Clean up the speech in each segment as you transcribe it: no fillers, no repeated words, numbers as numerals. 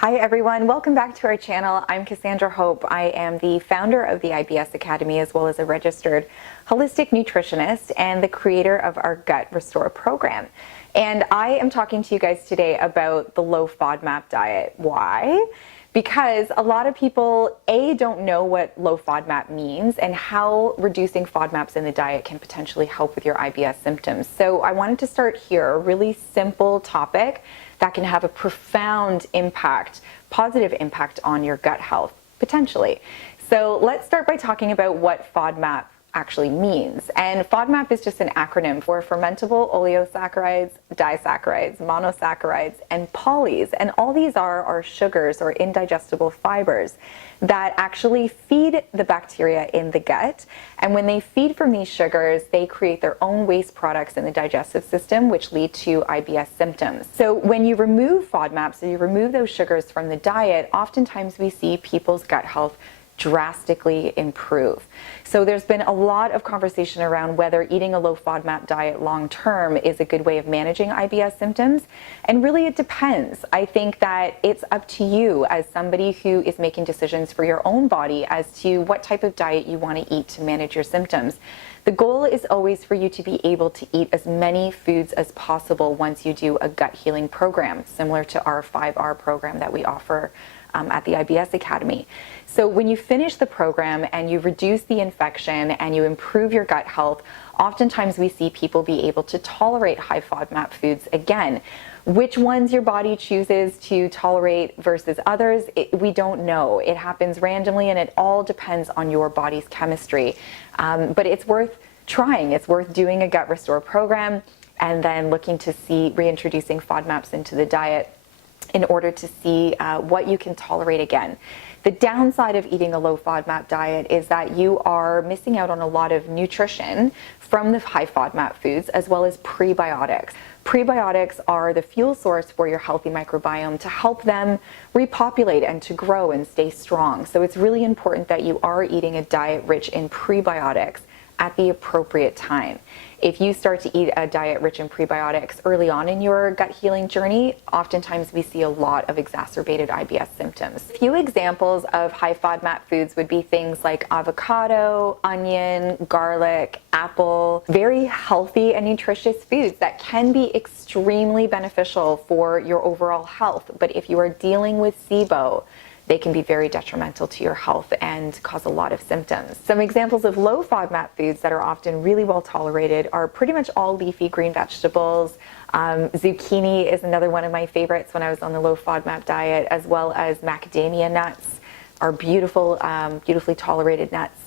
Hi everyone, welcome back to our channel. I'm Cassandra Hope. I am the founder of the IBS Academy as well as a registered holistic nutritionist and the creator of our Gut Restore program. And I am talking to you guys today about the low FODMAP diet. Why? Because a lot of people, don't know what low FODMAP means and how reducing FODMAPs in the diet can potentially help with your IBS symptoms. So I wanted to start here, a really simple topic that can have a profound impact, positive impact on your gut health, potentially. So let's start by talking about what FODMAP actually means. And FODMAP is just an acronym for fermentable oligosaccharides, disaccharides, monosaccharides, and polys. And all these are sugars or indigestible fibers that actually feed the bacteria in the gut. And when they feed from these sugars, they create their own waste products in the digestive system, which lead to IBS symptoms. So when you remove FODMAPs, so you remove those sugars from the diet, oftentimes we see people's gut health drastically improve. So there's been a lot of conversation around whether eating a low FODMAP diet long term is a good way of managing IBS symptoms, and really it depends. I think that it's up to you as somebody who is making decisions for your own body as to what type of diet you want to eat to manage your symptoms. The goal is always for you to be able to eat as many foods as possible once you do a gut healing program, similar to our 5R program that we offer at the IBS Academy. So when you finish the program and you reduce the infection and you improve your gut health, oftentimes we see people be able to tolerate high FODMAP foods again. Which ones your body chooses to tolerate versus others, we don't know. It happens randomly and it all depends on your body's chemistry. But it's worth trying. It's worth doing a Gut Restore program and then looking to see reintroducing FODMAPs into the diet in order to see what you can tolerate again. The downside of eating a low FODMAP diet is that you are missing out on a lot of nutrition from the high FODMAP foods as well as prebiotics. Prebiotics are the fuel source for your healthy microbiome to help them repopulate and to grow and stay strong. So it's really important that you are eating a diet rich in prebiotics at the appropriate time. If you start to eat a diet rich in prebiotics early on in your gut healing journey, oftentimes we see a lot of exacerbated IBS symptoms. A few examples of high FODMAP foods would be things like avocado, onion, garlic, apple, very healthy and nutritious foods that can be extremely beneficial for your overall health. But if you are dealing with SIBO, they can be very detrimental to your health and cause a lot of symptoms. Some examples of low FODMAP foods that are often really well tolerated are pretty much all leafy green vegetables. Zucchini is another one of my favorites when I was on the low FODMAP diet, as well as macadamia nuts are beautiful, beautifully tolerated nuts.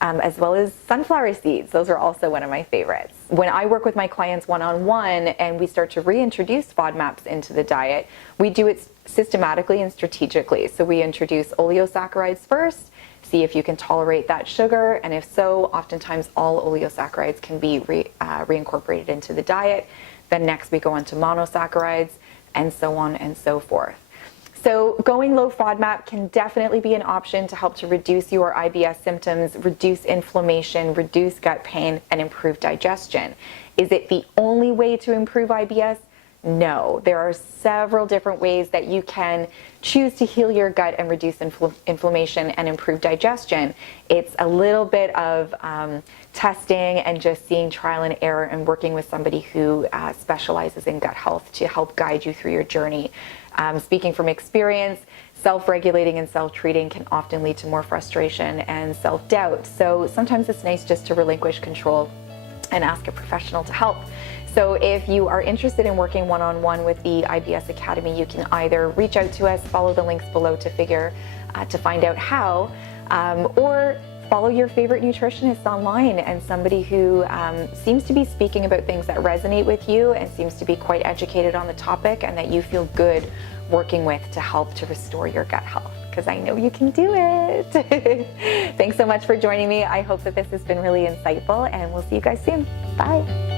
As well as sunflower seeds. Those are also one of my favorites. When I work with my clients one-on-one and we start to reintroduce FODMAPs into the diet, we do it systematically and strategically. So we introduce oligosaccharides first, see if you can tolerate that sugar, and if so, oftentimes all oligosaccharides can be reincorporated into the diet. Then next we go on to monosaccharides, and so on and so forth. So going low FODMAP can definitely be an option to help to reduce your IBS symptoms, reduce inflammation, reduce gut pain, and improve digestion. Is it the only way to improve IBS? No. There are several different ways that you can choose to heal your gut and reduce inflammation and improve digestion. It's a little bit of testing and just seeing trial and error and working with somebody who specializes in gut health to help guide you through your journey. Speaking from experience, self-regulating and self-treating can often lead to more frustration and self-doubt. So sometimes it's nice just to relinquish control and ask a professional to help. So if you are interested in working one-on-one with the IBS Academy, you can either reach out to us, follow the links below to find out how, or follow your favorite nutritionist online and somebody who seems to be speaking about things that resonate with you and seems to be quite educated on the topic and that you feel good working with to help to restore your gut health, because I know you can do it. Thanks so much for joining me. I hope that this has been really insightful, and we'll see you guys soon. Bye.